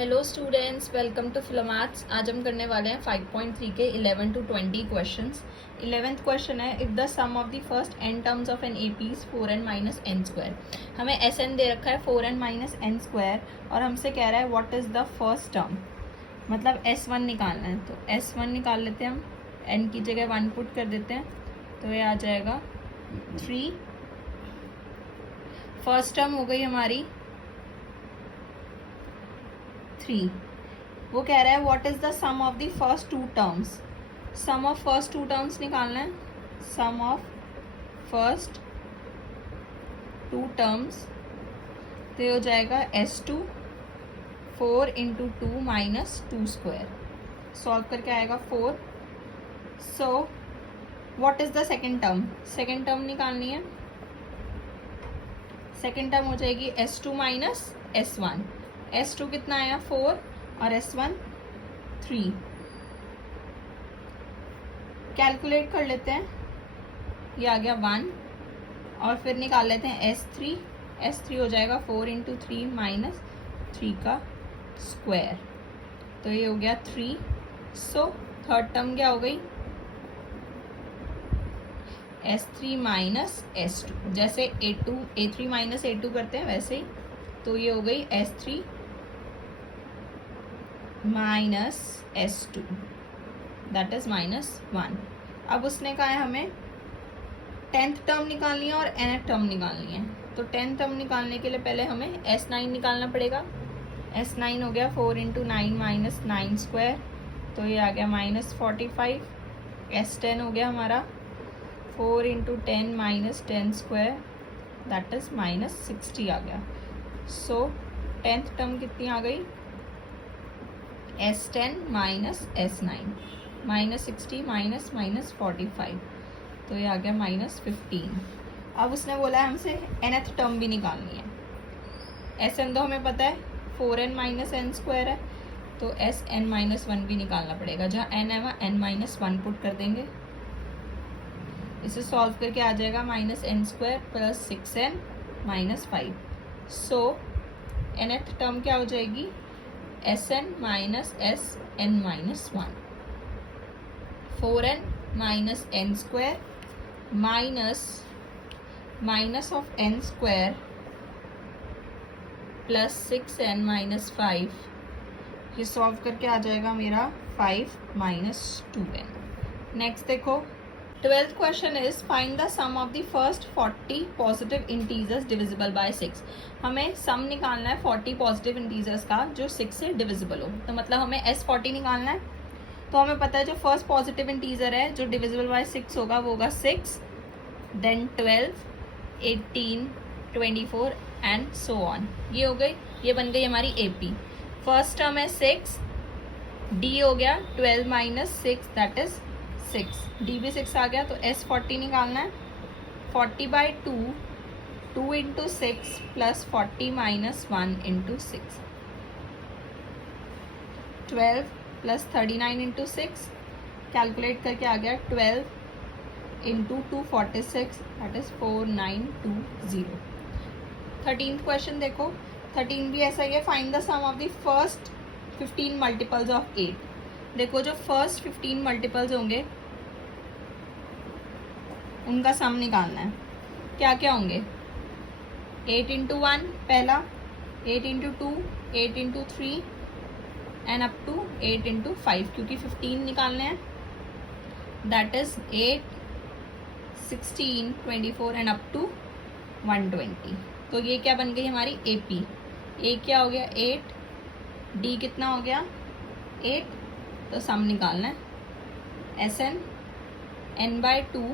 Hello students, welcome to Philomaths. आज हम करने वाले हैं 5.3 के 11 to 20 क्वेश्चंस। 11th क्वेश्चन है, if the sum of the first n terms of an AP is 4n minus n square. हमें Sn दे रखा है 4n माइनस एन स्क्वायर और हमसे कह रहा है what is the first term, मतलब S1 निकालना है। तो S1 निकाल लेते हैं हम, n की जगह 1 पुट कर देते हैं तो ये आ जाएगा 3। फर्स्ट टर्म हो गई हमारी 3। वो कह रहा है what is the sum of the first two terms. Sum of first two terms निकालना है। Sum of first two terms तो हो जाएगा S2 4 into 2 minus 2 square. Solve करके आएगा 4। So what is the second term. Second term निकालनी है। Second term हो जाएगी S2 माइनस S1। S2 कितना आया 4 और S1 3। कैलकुलेट कर लेते हैं, ये आ गया 1 और फिर निकाल लेते हैं S3। S3 हो जाएगा 4 इंटू 3 माइनस 3 का स्क्वायर, तो ये हो गया 3। सो थर्ड टर्म क्या हो गई S3 माइनस S2। जैसे A3 माइनस A2 करते हैं वैसे ही, तो ये हो गई S3 minus S2 that is -1। अब उसने कहा है हमें 10th टर्म निकालनी है और nth टर्म निकालनी है। तो 10th टर्म निकालने के लिए पहले हमें S9 निकालना पड़ेगा। S9 हो गया 4 इंटू 9 माइनस 9 स्क्वायर, तो ये आ गया -45। S10 हो गया हमारा 4 into 10 minus 10 square that is -60 आ गया। सो 10th टर्म कितनी आ गई S10 माइनस S9 -60 माइनस -45, तो ये आ गया -15। अब उसने बोला है हमसे nth टर्म भी निकालनी है। Sn तो हमें पता है 4n माइनस एन स्क्वायर है, तो Sn माइनस 1 भी निकालना पड़ेगा। जहाँ n है वहाँ n माइनस 1 पुट कर देंगे। इसे सॉल्व करके आ जाएगा -n square plus 6n minus 5। सो nth टर्म क्या हो जाएगी Sn minus Sn minus 1। 4n minus n square minus of n square plus 6n minus 5। ये सॉल्व करके आ जाएगा मेरा 5 माइनस 2n। नेक्स्ट देखो, 12th question is find the sum of the first 40 positive integers divisible by 6। हमें सम निकालना है 40 positive integers का जो 6 से डिविजिबल हो। तो मतलब हमें S40 निकालना है। तो हमें पता है जो फर्स्ट पॉजिटिव इंटीजर है जो डिविजिबल बाय 6 होगा वो होगा 6, देन 12, 18, 24 एंड सो ऑन। ये हो गई, ये बन गई हमारी AP। फर्स्ट टर्म है 6, D हो गया 12 माइनस 6 दैट इज 6। D भी 6 आ गया, तो S40 निकालना है। 40 by 2 into 6 plus 40 minus 1 into 6, 12 plus 39 into 6। Calculate करके आ गया 12 into 2 46 that is 4920। 13th question देखो, 13 भी ऐसा ही है। Find the sum of the first 15 multiples of 8। देखो जो फर्स्ट 15 मल्टीपल्स होंगे उनका सम निकालना है। क्या क्या होंगे 8 इंटू 1 पहला, 8 into 2, 8 into 3 and up to 8 into 5, क्योंकि 15 निकालने हैं that is 8, 16, 24 and up to 120। तो ये क्या बन गई हमारी AP। A क्या हो गया 8, D कितना हो गया 8, तो सम निकालना है Sn n by 2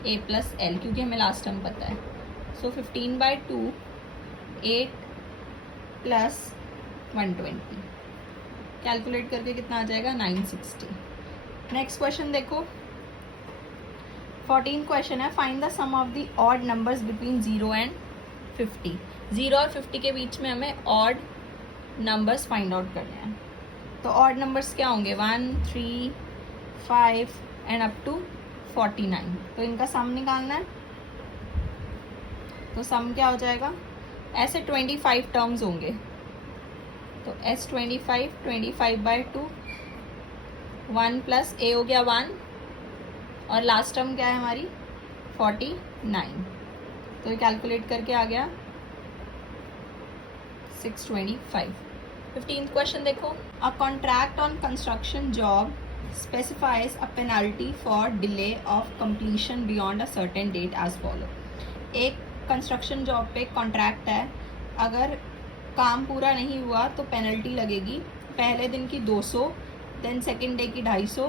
A plus L, क्योंकि हमें लास्ट टर्म पता है। सो 15 बाई 2 8 प्लस 120, कैलकुलेट करके कितना आ जाएगा 960। नेक्स्ट क्वेश्चन देखो, 14 क्वेश्चन है। Find the sum of the odd numbers between 0 and 50। 0 और 50 के बीच में हमें ऑड नंबर्स फाइंड आउट करने हैं। तो ऑड नंबर्स क्या होंगे 1, 3, 5 एंड अप टू 49। तो इनका सम निकालना है। तो सम क्या हो जाएगा, ऐसे 25 टर्म्स होंगे तो S 25, 25/2, 1 प्लस A हो गया 1, और लास्ट टर्म क्या है हमारी 49, तो ये कैलकुलेट करके आ गया 625। 15th क्वेश्चन देखो, a contract on construction job specifies a penalty for delay of completion beyond a certain date as follow. एक कंस्ट्रक्शन जॉब पे कॉन्ट्रैक्ट है, अगर काम पूरा नहीं हुआ तो पेनल्टी लगेगी। पहले दिन की 200, देन सेकेंड डे की 250,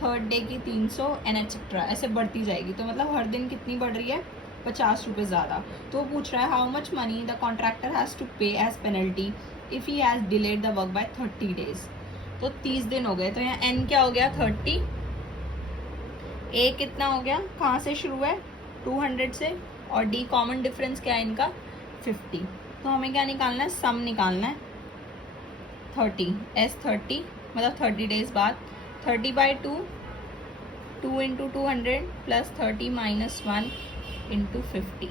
थर्ड डे की 300 एंड एक्सेट्रा, ऐसे बढ़ती जाएगी। तो मतलब हर दिन कितनी बढ़ रही है, 50 रुपये ज़्यादा। तो वो पूछ रहा है how much money the contractor has to pay as penalty if he has delayed the work by 30 days. तो 30 दिन हो गए, तो यहाँ एन क्या हो गया 30, ए कितना हो गया, कहाँ से शुरू है 200 से, और डी कॉमन डिफरेंस क्या है इनका 50। तो हमें क्या निकालना है, सम निकालना है 30, एस 30 मतलब 30 डेज बाद, 30/2, 2 इंटू 200 प्लस 30 माइनस 1 इंटू 50।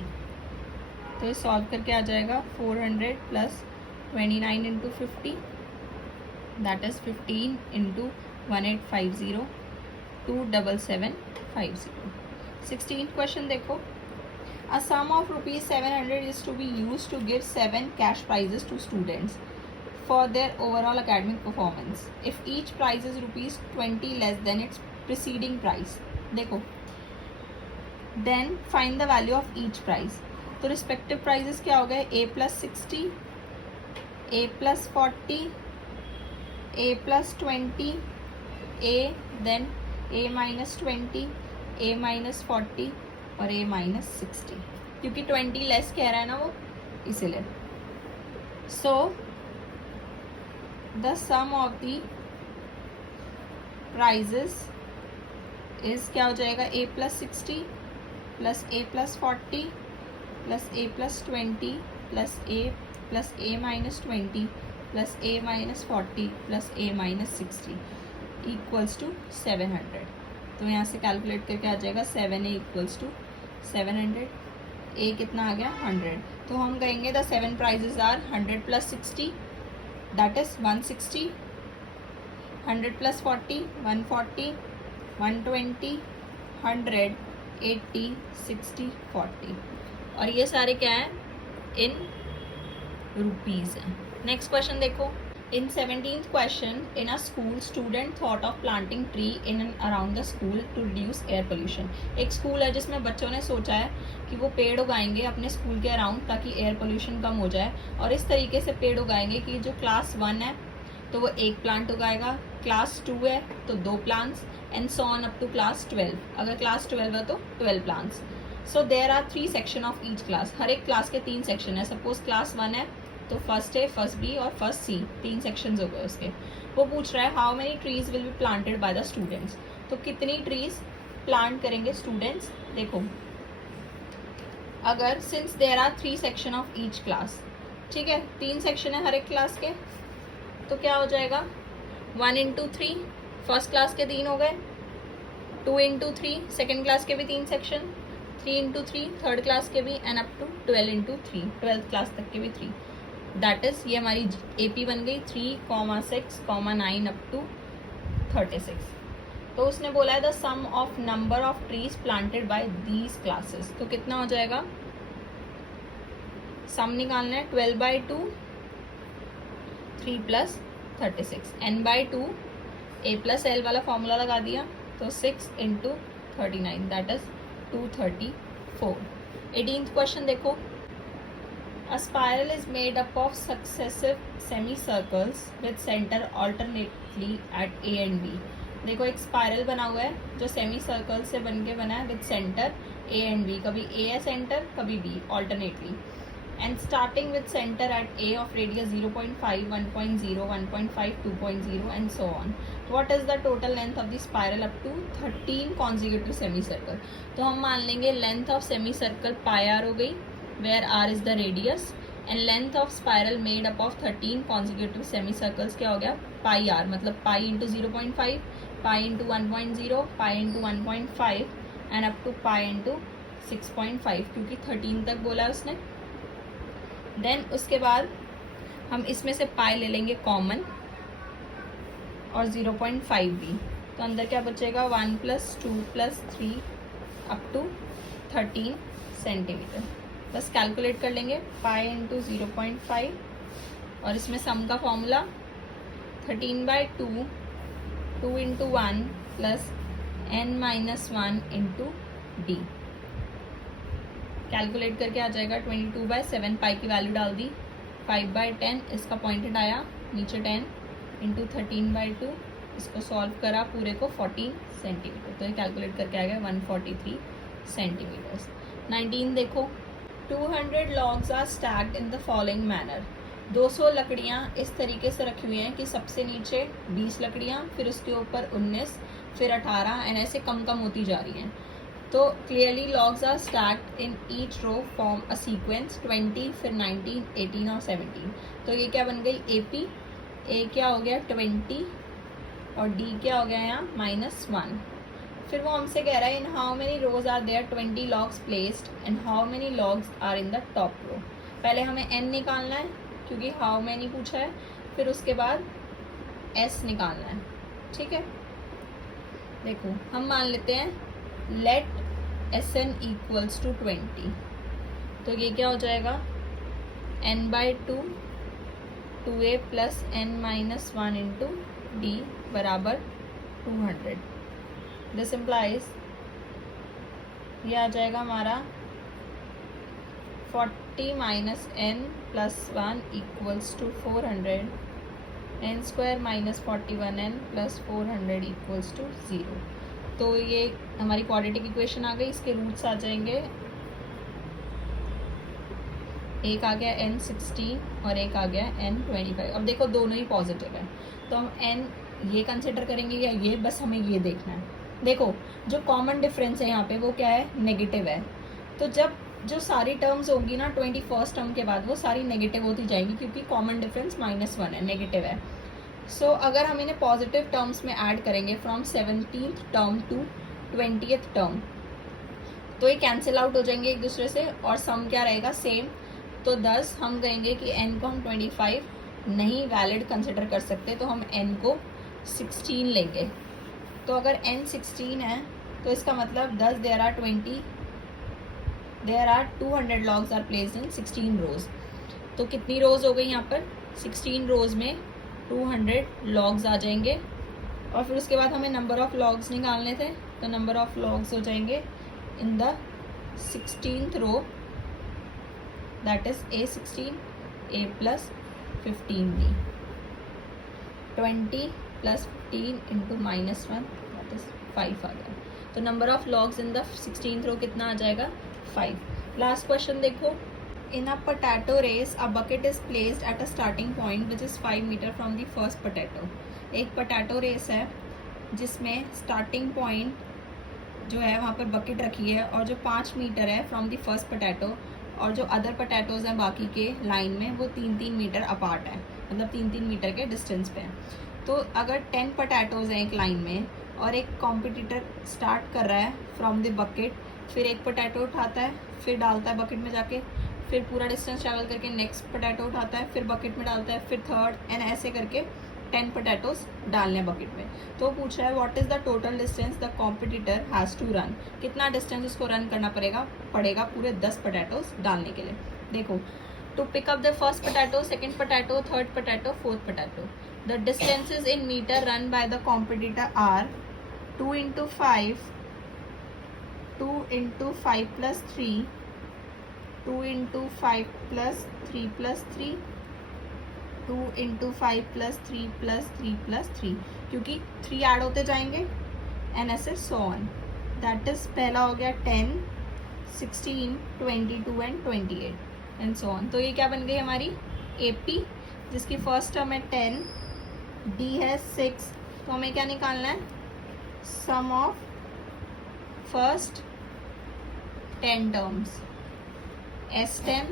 तो ये सॉल्व करके आ जाएगा 400 plus 29 into 50, that is 15 into 1850, 27750। 16th question देखो, a sum of rupees 700 is to be used to give 7 cash prizes to students for their overall academic performance if each prize is rupees 20 less than its preceding price। देखो, then find the value of each prize। तो respective prizes क्या हो गए, a plus 60, a plus 40, a plus 20, a then a minus 20, a minus 40 और a minus 60, क्योंकि 20 less कह रहा है ना वो, इसीलिए। So the sum of the prizes is क्या हो जाएगा, a plus 60 plus a plus 40 plus a plus 20 plus a minus 20 plus a minus 40 plus a minus 60 equals to 700। तो यहाँ से कैलकुलेट करके आ जाएगा 7a इक्वल्स टू 700, a कितना आ गया 100। तो हम कहेंगे the 7 prizes are 100 plus 60 that is 160, 100 plus 40 140, 120, 100, 80, 60, 40, और ये सारे क्या है इन रुपीज़ हैं। नेक्स्ट क्वेश्चन देखो, in 17th question, in a school student thought of planting tree in and around the school to reduce air pollution। एक school है जिसमें बच्चों ने सोचा है कि वो पेड़ उगाएंगे अपने स्कूल के अराउंड ताकि एयर पोल्यूशन कम हो जाए, और इस तरीके से पेड़ उगाएंगे कि जो क्लास 1 है तो वो 1 प्लांट उगाएगा, क्लास 2 है तो 2 plants, and so on up to class 12। अगर क्लास 12 है तो 12 plants. So there are 3 section of each class, हर एक क्लास के 3 सेक्शन है। सपोज क्लास 1 है तो फर्स्ट ए, फर्स्ट बी और फर्स्ट सी, 3 सेक्शंस हो गए उसके। वो पूछ रहा है how many trees will be planted by the students. तो कितनी ट्रीज प्लांट करेंगे स्टूडेंट्स, देखो अगर since there are 3 section of each class, ठीक है 3 सेक्शन है हर एक क्लास के, तो क्या हो जाएगा 1 इंटू 3, फर्स्ट क्लास के 3 हो गए, 2 इंटू 3 सेकेंड क्लास के भी 3 सेक्शन, 3 इंटू 3 थर्ड क्लास के भी, and up to 12 into 3 12th class तक के भी 3। दैट इज ये हमारी AP बन गई 3, 6, 9 अप टू 36। तो उसने बोला है the sum of number of trees planted by these classes. तो कितना हो जाएगा, सम निकालना है 12/2, 3 plus 36, n/2, a plus l वाला फॉर्मूला लगा दिया, तो 6 into 39 that is 234। 18th question देखो, a spiral is made up of successive semicircles with center alternately at A and B। देखो एक स्पायरल बना हुआ है जो सेमी सर्कल से बन के बना है with centre A and B, कभी A है सेंटर कभी B alternately, and starting with centre at A of radius 0.5, 1.0, 1.5, 2.0 and so on. What is the total length of the spiral up to 13 consecutive semi circle. तो हम मान लेंगे length of semi circle pi r हो गई, where r is the radius, and length of spiral made up of 13 consecutive semicircles क्या हो गया pi r, मतलब pi into 0.5, pi into 1.0, pi into 1.5 and up to pi into 6.5, क्योंकि 13 तक बोला है उसने। देन उसके बाद हम इसमें से पाई ले लेंगे कॉमन और 0.5 भी, तो अंदर क्या बचेगा 1 + 2 + 3 अप टू 13 सेंटीमीटर। बस कैलकुलेट कर लेंगे पाई इंटू 0.5 और इसमें सम का फॉर्मूला 13/2 2 × 1 + n-1 × d। कैलकुलेट करके आ जाएगा 22/7, पाई की वैल्यू डाल दी, 5/10 इसका पॉइंटेड आया, नीचे 10 × 13/2, इसको सॉल्व करा पूरे को 14 सेंटीमीटर, तो ये कैलकुलेट करके आ गया 143 सेंटीमीटर्स। 19 देखो, 200 logs are stacked in the following manner। 200 लकड़ियाँ इस तरीके से रखी हुई हैं कि सबसे नीचे 20 लकड़ियाँ, फिर उसके ऊपर 19, फिर 18 एंड ऐसे कम कम होती जा रही हैं। तो clearly logs are stacked in each row form a sequence 20, फिर 19, 18 और 17। तो ये क्या बन गई AP, A क्या हो गया 20 और D क्या हो गया यहाँ -1। फिर वो हमसे कह रहा है in how many rows are there 20 logs placed and how many logs are in the top row. पहले हमें n निकालना है क्योंकि हाउ मेनी पूछा है, फिर उसके बाद s निकालना है, ठीक है। देखो हम मान लेते हैं लेट Sn = 20, तो ये क्या हो जाएगा n/2 2a + n-1 × d बराबर 200। दिस इम्प्लाइज ये आ जाएगा हमारा 40 - n + 1 = 400, n² - 41n + 400 = 0। तो ये हमारी क्वाड्रेटिक इक्वेशन आ गई। इसके रूट्स आ जाएंगे, एक आ गया n16 और एक आ गया n25। अब देखो दोनों ही पॉजिटिव है, तो हम n ये कंसिडर करेंगे या ये, बस हमें ये देखना है। देखो जो कॉमन डिफरेंस है यहाँ पे वो क्या है, नेगेटिव है। तो जब जो सारी टर्म्स होंगी ना 21st टर्म के बाद वो सारी नेगेटिव होती जाएंगी क्योंकि कॉमन डिफरेंस -1 है, नेगेटिव है। सो अगर हम इन्हें पॉजिटिव टर्म्स में ऐड करेंगे from 17th term to 20th term, तो ये कैंसिल आउट हो जाएंगे एक दूसरे से और सम क्या रहेगा सेम। तो 10 हम कहेंगे कि n को हम 25 नहीं वैलिड कंसिडर कर सकते, तो हम n को 16 लेंगे। तो अगर n 16 है तो इसका मतलब 10 there are 200 logs are placed in 16 rows. तो कितनी रोज हो गई यहाँ पर, 16 रोज में 200 लॉग्स आ जाएंगे और फिर उसके बाद हमें नंबर ऑफ लॉग्स निकालने थे, तो नंबर ऑफ लॉग्स हो जाएंगे in the 16th row, that is A16 A + 15B, 20 + 15 × -1 that is 5 आ गया। तो number of logs in the 16th row कितना आ जाएगा 5। लास्ट क्वेश्चन देखो, in a potato race a bucket is placed at a starting point which is 5 meter from the first potato। एक potato race है जिसमें starting point जो है वहाँ पर बकेट रखी है और जो 5 मीटर है फ्रॉम द फर्स्ट पोटैटो और जो अदर पोटैटोज हैं बाकी के लाइन में वो 3-3 मीटर अपार्ट है, मतलब 3-3 मीटर के डिस्टेंस पे है। तो अगर 10 पोटैटोज हैं एक लाइन में और एक कॉम्पिटिटर स्टार्ट कर रहा है फ्रॉम द बकेट, फिर एक पोटैटो उठाता है, फिर डालता है बकेट में जाके, फिर पूरा डिस्टेंस ट्रैवल करके नेक्स्ट पोटैटो उठाता है, फिर बकेट में डालता है, फिर थर्ड एंड ऐसे करके 10 पोटैटोज डालने बकेट में। तो पूछ रहा है what is the total distance the competitor has to run, कितना डिस्टेंस उसको रन करना पड़ेगा पूरे 10 पोटैटोज डालने के लिए। देखो to pick up the first potato, second potato, third potato, fourth potato, the distances in metre run by the competitor are 2 × 5 2 × 5 + 3 2 × 5 + 3 + 3 2 × 5 + 3 + 3 + 3, क्योंकि 3 ऐड होते जाएंगे एंड ऐसे सो ऑन। दैट इज पहला हो गया 10 16 22 एंड 28 एंड सो ऑन। तो ये क्या बन गई हमारी AP, जिसकी फर्स्ट टर्म है 10, D है 6, तो हमें क्या निकालना है sum of first 10 terms, S10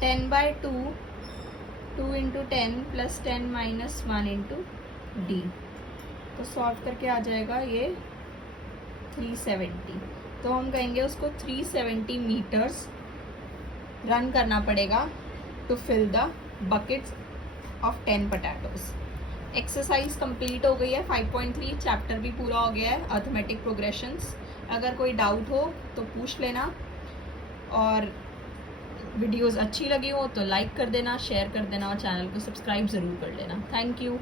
10/2 2 × 10 + 10 - 1 × D। तो सॉल्व करके आ जाएगा ये 370। तो हम कहेंगे उसको 370 मीटर्स रन करना पड़ेगा to fill the buckets of 10 potatoes. Exercise complete हो गई है 5.3, चैप्टर भी पूरा हो गया है अर्थमेटिक प्रोग्रेशंस. अगर कोई डाउट हो तो पूछ लेना, और वीडियोस अच्छी लगी हो तो लाइक कर देना, शेयर कर देना और चैनल को सब्सक्राइब ज़रूर कर लेना. Thank you.